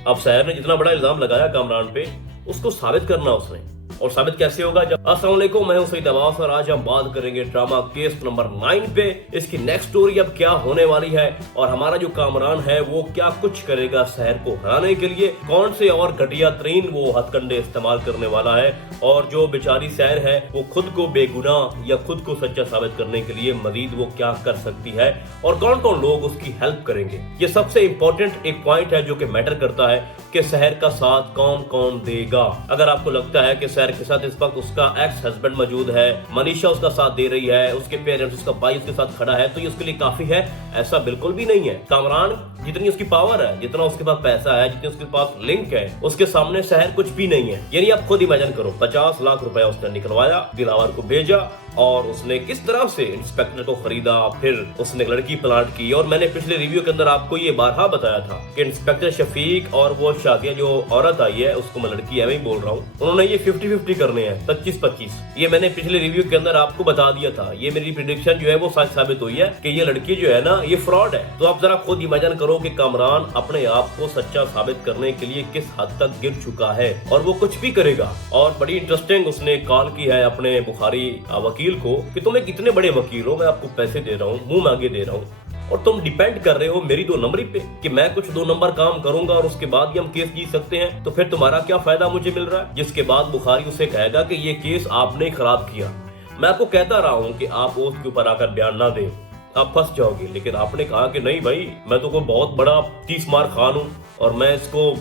अब शहर ने जितना बड़ा इल्जाम लगाया कामरान पे, उसको साबित करना उसने। और साबित कैसे होगा? जब अस्सलाम वालेकुम, मैं हूं सईद अब्बास और आज हम बात करेंगे ड्रामा केस नंबर 9 पे। इसकी नेक्स्ट स्टोरी अब क्या होने वाली है और हमारा जो कामरान है वो क्या कुछ करेगा शहर को हराने के लिए, कौन से और घटिया तरीन वो हथकंडे इस्तेमाल करने वाला है, और जो बेचारी शहर है वो खुद को बेगुनाह या खुद को सच्चा साबित करने के लिए मजीद वो क्या कर सकती है, और कौन कौन लोग उसकी हेल्प करेंगे। ये सबसे इंपॉर्टेंट एक पॉइंट है जो कि मैटर करता है कि शहर का साथ कौन कौन देगा। अगर आपको लगता है कि शहर के साथ इस वक्त उसका एक्स हस्बैंड मौजूद है, मनीषा उसका साथ दे रही है, उसके पेरेंट्स, उसका भाई उसके साथ खड़ा है, तो ये उसके लिए काफी है, ऐसा बिल्कुल भी नहीं है। कामरान जितनी उसकी पावर है, जितना उसके पास पैसा है, जितनी उसके पास लिंक है, उसके सामने शहर कुछ भी नहीं है। यानी आप खुद इमेजिन करो, 50 लाख रुपया उसने निकलवाया, दिलावर को भेजा और उसने किस तरह से इंस्पेक्टर को खरीदा, फिर उसने लड़की प्लांट की। और मैंने पिछले रिव्यू के अंदर आपको ये बारहा बताया था कि इंस्पेक्टर शफीक और वो शादिया जो औरत आई है, उसको मैं लड़की है बोल रहा हूँ, उन्होंने ये 50-50 करने हैं, 25-25। ये मैंने पिछले रिव्यू के अंदर आपको बता दिया था। ये मेरी प्रेडिक्शन जो है वो सच साबित हुई है कि ये लड़की जो है ना, ये फ्रॉड है। तो आप जरा खुद इमेजिन करो कि कामरान अपने आप को सच्चा साबित करने के लिए किस हद तक गिर चुका है, और वो कुछ भी करेगा। और बड़ी इंटरेस्टिंग उसने कॉल की है अपने बुखारी वकील को कि तुम एक इतने बड़े वकील हो, मैं आपको पैसे दे रहा हूँ, मुंह मांगे दे रहा हूँ, और तुम डिपेंड कर रहे हो मेरी 2 नंबरी पे कि मैं कुछ 2 नंबर काम करूंगा और उसके बाद ही हम केस जीत सकते हैं, तो फिर तुम्हारा क्या फायदा मुझे मिल रहा है। जिसके बाद बुखारी उसे कहेगा कि ये केस आपने खराब किया। मैं आपको कहता रहा हूं कि आप उसके ऊपर आकर बयान ना दें, आप फंस जाओगे, लेकिन आपने कहा कि नहीं भाई, मैं तो कोई बहुत बड़ा 30 मार खान हूं और मैं इसको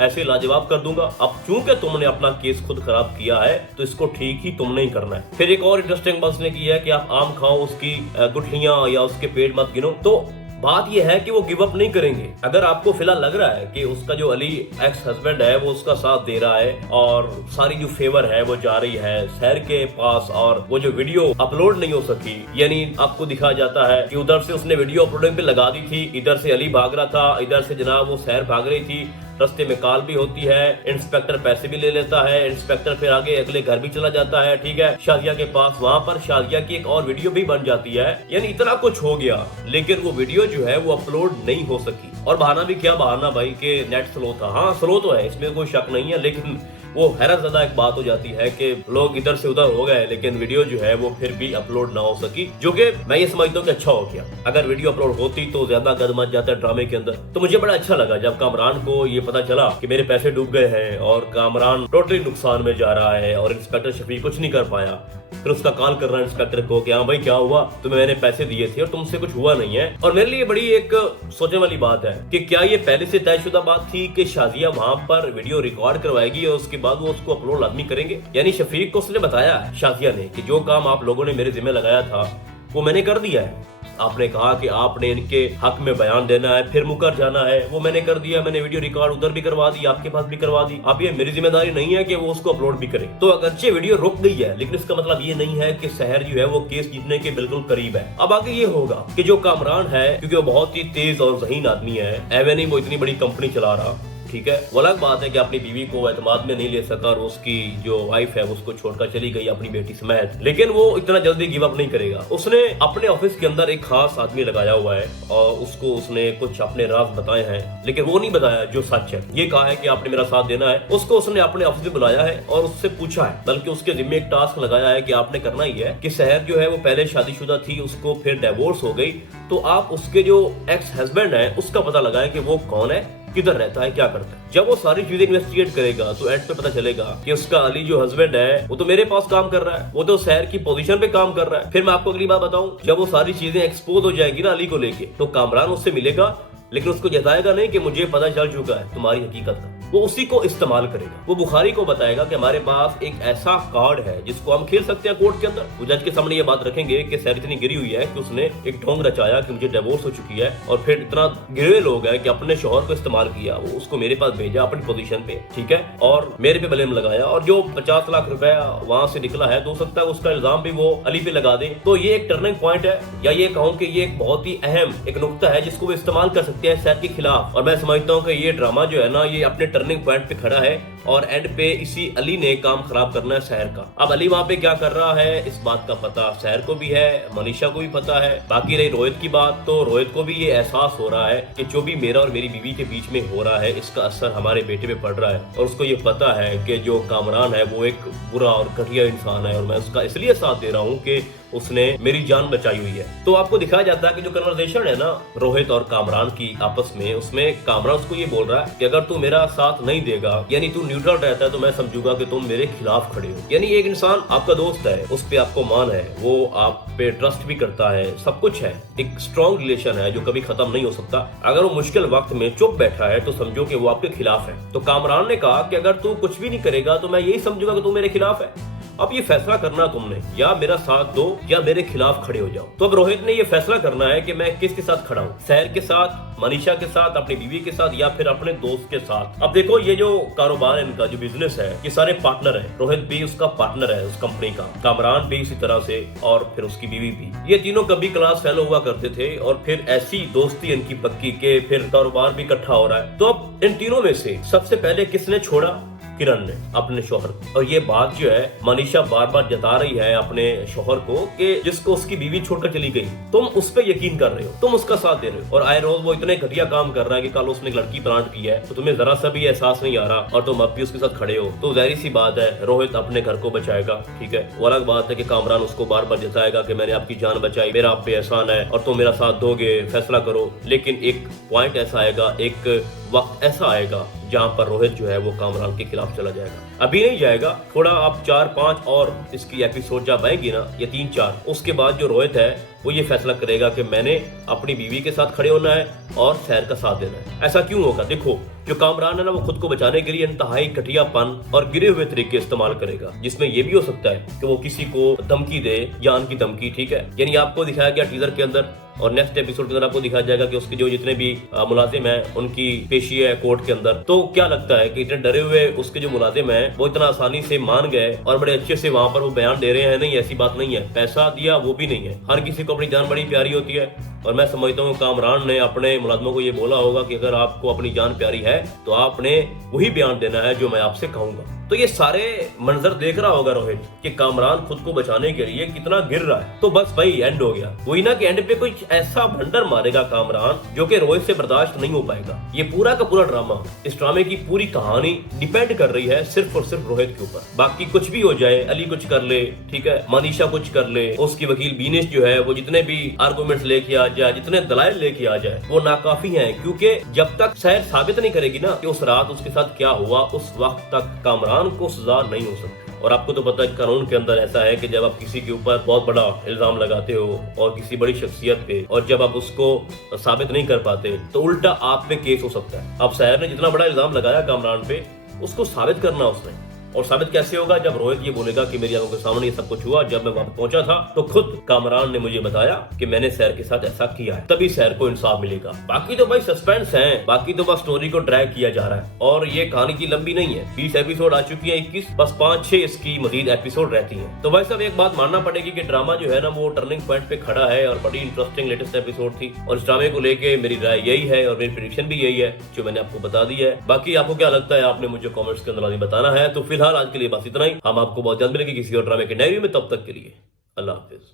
ऐसे लाजवाब कर दूंगा। अब चूंकि तुमने अपना केस खुद खराब किया है तो इसको ठीक ही तुमने ही करना है। फिर एक और इंटरेस्टिंग बात उसने की है कि आप आम खाओ, उसकी गुठलियां या उसके पेड़ मत गिनो। तो बात यह है कि वो गिव अप नहीं करेंगे। अगर आपको फिलहाल लग रहा है कि उसका जो अली एक्स हस्बैंड है वो उसका साथ दे रहा है और सारी जो फेवर है वो जा रही है शहर के पास, और वो जो वीडियो अपलोड नहीं हो सकी, यानी आपको दिखाया जाता है कि उधर से उसने वीडियो अपलोडिंग पे लगा दी थी, इधर से अली भाग रहा था, इधर से जनाब वो शहर भाग रही थी, रास्ते में कॉल भी होती है, इंस्पेक्टर पैसे भी ले लेता है, इंस्पेक्टर फिर आगे अगले घर भी चला जाता है, ठीक है, शादिया के पास। वहां पर शादिया की एक और वीडियो भी बन जाती है। यानी इतना कुछ हो गया, लेकिन वो वीडियो जो है वो अपलोड नहीं हो सकी। और बहाना भी क्या बहाना भाई कि नेट स्लो था। हाँ, स्लो तो है, इसमें कोई शक नहीं है, लेकिन वो हैरत ज़्यादा एक बात हो जाती है कि लोग इधर से उधर हो गए लेकिन वीडियो जो है वो फिर भी अपलोड ना हो सकी, जो कि मैं ये समझता हूँ कि अच्छा हो गया। अगर वीडियो अपलोड होती तो ज्यादा गद मच जाता ड्रामे के अंदर। तो मुझे बड़ा अच्छा लगा जब कामरान को ये पता चला कि मेरे पैसे डूब गए हैं और कामरान टोटली नुकसान में जा रहा है और इंस्पेक्टर शफीक कुछ नहीं कर पाया। फिर उसका कॉल कर रहा है इंस्पेक्टर को कि हाँ भाई क्या हुआ, तुम्हें मैंने पैसे दिए थे और तुमसे कुछ हुआ नहीं है। और मेरे लिए बड़ी एक सोचने वाली बात है कि क्या ये पहले से तयशुदा बात थी कि शादिया वहां पर वीडियो रिकॉर्ड करवाएगी और उसके बाद वो उसको अपलोड लाजमी करेंगे। यानी शफीक को उसने बताया शादिया ने कि जो काम आप लोगों ने मेरे जिम्मे लगाया था वो मैंने कर दिया है। आपने कहा कि आपने इनके हक में बयान देना है, फिर मुकर जाना है, वो मैंने कर दिया। मैंने वीडियो रिकॉर्ड उधर भी करवा दी, आपके पास भी करवा दी। अब ये मेरी जिम्मेदारी नहीं है कि वो उसको अपलोड भी करे। तो अगरचे वीडियो रुक गई है, लेकिन इसका मतलब ये नहीं है कि शहर जो है वो केस जीतने के बिल्कुल करीब है। अब आगे ये होगा कि जो कामरान है, क्योंकि वो बहुत ही तेज और ज़हीन आदमी है, एवं नहीं वो इतनी बड़ी कंपनी चला रहा, ठीक है, वो अलग बात है कि अपनी बीवी को एतमाद में नहीं ले सका और उसकी जो वाइफ है उसको छोड़कर चली गई अपनी बेटी समेत, लेकिन वो इतना जल्दी गिव अप नहीं करेगा। उसने अपने ऑफिस के अंदर एक खास आदमी लगाया हुआ है और उसको उसने कुछ अपने राज बताए हैं, लेकिन वो नहीं बताया जो सच है। ये कहा है कि आपने मेरा साथ देना है। उसको उसने अपने ऑफिस में बुलाया है और उससे पूछा है, बल्कि उसके जिम्मे एक टास्क लगाया है कि आपने करना ही है कि शहर जो है वो पहले शादीशुदा थी, उसको फिर डिवोर्स हो गई, तो आप उसके जो एक्स हस्बैंड है उसका पता लगाए कि वो कौन है, किधर रहता है, क्या करता है। जब वो सारी चीजें इन्वेस्टिगेट करेगा तो एंड पे पता चलेगा कि उसका अली जो हस्बैंड है वो तो मेरे पास काम कर रहा है, वो तो शहर की पोजीशन पे काम कर रहा है। फिर मैं आपको अगली बात बताऊं, जब वो सारी चीजें एक्सपोज हो जाएंगी ना अली को लेके, तो कामरान उससे मिलेगा, लेकिन उसको जताएगा नहीं कि मुझे पता चल चुका है तुम्हारी हकीकत का। वो उसी को इस्तेमाल करेगा। वो बुखारी को बताएगा कि हमारे पास एक ऐसा कार्ड है जिसको हम खेल सकते हैं कोर्ट के अंदर। वो जज के सामने ये बात रखेंगे कि शहर इतनी गिरी हुई है कि उसने एक ढोंग रचाया कि मुझे डिवोर्स हो चुकी है, और फिर इतना गिरे लोग हैं कि अपने शोहर को इस्तेमाल किया, वो उसको मेरे पास भेजा अपनी पोजीशन पे, ठीक है, और मेरे पे ब्लेम लगाया, और जो 50 लाख रुपया वहां से निकला है, तो सकता है उसका इल्जाम भी वो अली पे लगा दे। तो ये एक टर्निंग पॉइंट है, या ये कहूँ कि ये एक बहुत ही अहम एक नुक्ता है जिसको वो इस्तेमाल कर सकते हैं शहर के खिलाफ। और मैं समझता हूँ कि ये ड्रामा जो है ना, ये अपने टर्निंग पॉइंट पे खड़ा है और एंड पे इसी अली ने काम खराब करना है सहर का। अब अली वहाँ पे क्या कर रहा है इस बात का पता सहर को भी है, मनीषा को भी पता है। बाकी रही रोहित की बात, तो रोहित को भी ये एहसास हो रहा है कि जो भी मेरा और मेरी बीवी के बीच में हो रहा है इसका असर हमारे बेटे पे पड़ रहा है, और उसको ये पता है कि जो कामरान है वो एक बुरा और घटिया इंसान है, और मैं उसका इसलिए साथ दे रहा हूँ कि उसने मेरी जान बचाई हुई है। तो आपको दिखाया जाता है कि जो कन्वर्सेशन है ना रोहित और कामरान की आपस में, उसमें कामरान उसको ये बोल रहा है कि अगर तू मेरा साथ नहीं देगा, यानी तू न्यूट्रल रहता है, तो मैं समझूंगा कि तुम मेरे खिलाफ खड़े हो। यानी एक इंसान आपका दोस्त है, उस पे आपको मान है, वो आप पे ट्रस्ट भी करता है, सब कुछ है, एक स्ट्रॉन्ग रिलेशन है जो कभी खत्म नहीं हो सकता। अगर वो मुश्किल वक्त में चुप बैठा है तो समझो कि वो आपके खिलाफ है। तो कामरान ने कहा कि अगर तू कुछ भी नहीं करेगा तो मैं यही समझूंगा कि तू मेरे खिलाफ है। अब ये फैसला करना तुमने, या मेरा साथ दो या मेरे खिलाफ खड़े हो जाओ। तो अब रोहित ने ये फैसला करना है कि मैं किसके साथ खड़ा हूँ, सहर के साथ, मनीषा के साथ, अपनी बीवी के साथ, या फिर अपने दोस्त के साथ। अब देखो ये जो कारोबार है इनका, जो बिजनेस है, ये सारे पार्टनर है। रोहित भी उसका पार्टनर है उस कंपनी का, कामरान भी इसी तरह से, और फिर उसकी बीवी भी। ये तीनों कभी क्लास फेलो हुआ करते थे, और फिर ऐसी दोस्ती इनकी पक्की के फिर कारोबार भी इकट्ठा हो रहा है। तो अब इन तीनों में से सबसे पहले किसने छोड़ा? किरण ने, अपने शोहर को। और ये बात जो है मनीषा बार बार जता रही है अपने शोहर को कि जिसको उसकी बीवी छोड़कर चली गई, तुम उस पर यकीन कर रहे हो, तुम उसका साथ दे रहे हो, और आए रोज वो इतने घटिया काम कर रहा है कि कल उसने एक लड़की प्लांट की है, तो तुम्हें जरा सा भी एहसास नहीं आ रहा, और तुम अब भी उसके साथ खड़े हो। तो जाहिर सी बात है रोहित अपने घर को बचाएगा, ठीक है। वो अलग बात है कि कामरान उसको बार बार जताएगा कि मैंने आपकी जान बचाई, मेरा आप पे एहसान है, और तुम मेरा साथ दोगे, फैसला करो। लेकिन एक पॉइंट ऐसा आएगा, एक वक्त ऐसा आएगा जहां पर रोहित जो है वो कामरान के खिलाफ चला जाएगा। अभी नहीं जाएगा, थोड़ा आप 4-5 और इसकी एपिसोड जब आएंगी ना, या 3-4, उसके बाद जो रोहित है वो ये फैसला करेगा कि मैंने अपनी बीवी के साथ खड़े होना है और सहर का साथ देना है। ऐसा क्यों होगा? देखो जो कामरान है ना, वो खुद को बचाने के लिए इंतहाई घटियापन और गिरे हुए तरीके इस्तेमाल करेगा, जिसमें ये भी हो सकता है कि वो किसी को धमकी दे, जान की धमकी, ठीक है। यानी आपको दिखाया गया टीजर के अंदर, और नेक्स्ट एपिसोड के अंदर आपको दिखाया जाएगा कि उसके जो जितने भी मुलाजिम हैं उनकी पेशी है कोर्ट के अंदर। तो क्या लगता है कि इतने डरे हुए उसके जो मुलाजिम हैं वो इतना आसानी से मान गए और बड़े अच्छे से वहां पर वो बयान दे रहे हैं? नहीं, ऐसी बात नहीं है। पैसा दिया वो भी नहीं है, हर किसी को अपनी जान बड़ी प्यारी होती है, और मैं समझता हूँ कामरान ने अपने मुलाजिमों को ये बोला होगा कि अगर आपको अपनी जान प्यारी है तो आपने वही बयान देना है जो मैं आपसे कहूंगा। तो ये सारे मंजर देख रहा होगा रोहित कि कामरान खुद को बचाने के लिए कितना गिर रहा है। तो बस भाई एंड हो गया, वही ना कि एंड पे कोई ऐसा भंडर मारेगा कामरान जो कि रोहित से बर्दाश्त नहीं हो पाएगा। ये पूरा का पूरा ड्रामा, इस ड्रामे की पूरी कहानी डिपेंड कर रही है सिर्फ और सिर्फ रोहित के ऊपर। बाकी कुछ भी हो जाए, अली कुछ कर ले, ठीक है, मनीषा कुछ कर ले, उसकी वकील बीनेश जो है वो जितने भी आर्गूमेंट्स लेके आ जाए, जितने दलाइल लेके आ जाए, वो नाकाफी है। क्योंकि जब तक सहर साबित नहीं करेगी ना कि उस रात उसके साथ क्या हुआ, उस वक्त तक कामरान को सजा नहीं हो सकती। और आपको तो पता है कानून के अंदर ऐसा है कि जब आप किसी के ऊपर बहुत बड़ा इल्जाम लगाते हो और किसी बड़ी शख्सियत पे, और जब आप उसको साबित नहीं कर पाते तो उल्टा आप पे केस हो सकता है। अब सहर ने जितना बड़ा इल्जाम लगाया कामरान पे, उसको साबित करना उसने, और साबित कैसे होगा? जब रोहित ये बोलेगा कि मेरी आंखों के सामने ये सब कुछ हुआ, जब मैं वहां पहुंचा था तो खुद कामरान ने मुझे बताया कि मैंने सहर के साथ ऐसा किया है, तभी सहर को इंसाफ मिलेगा। बाकी तो भाई सस्पेंस है, बाकी तो बस स्टोरी को ड्रैग किया जा रहा है, और ये कहानी की लंबी नहीं है। 20 एपिसोड आ चुकी है, 21, बस 5-6 इसकी मजीद एपिसोड रहती है। तो भाई सब एक बात मानना पड़ेगी कि ड्रामा जो है ना वो टर्निंग पॉइंट पे खड़ा है, और बड़ी इंटरेस्टिंग लेटेस्ट एपिसोड थी, और इस ड्रामे को लेके मेरी राय यही है और मेरी प्रेडिक्शन भी यही है जो मैंने आपको बता दी है। बाकी आपको क्या लगता है आपने मुझे कॉमेंट्स के अंदर लाजमी बताना है। तो फिलहाल आज के लिए बस इतना ही, हम आपको बहुत जल्द मिलेंगे किसी और ड्रामे के नए वीडियो में, तब तक के लिए अल्लाह हाफिज।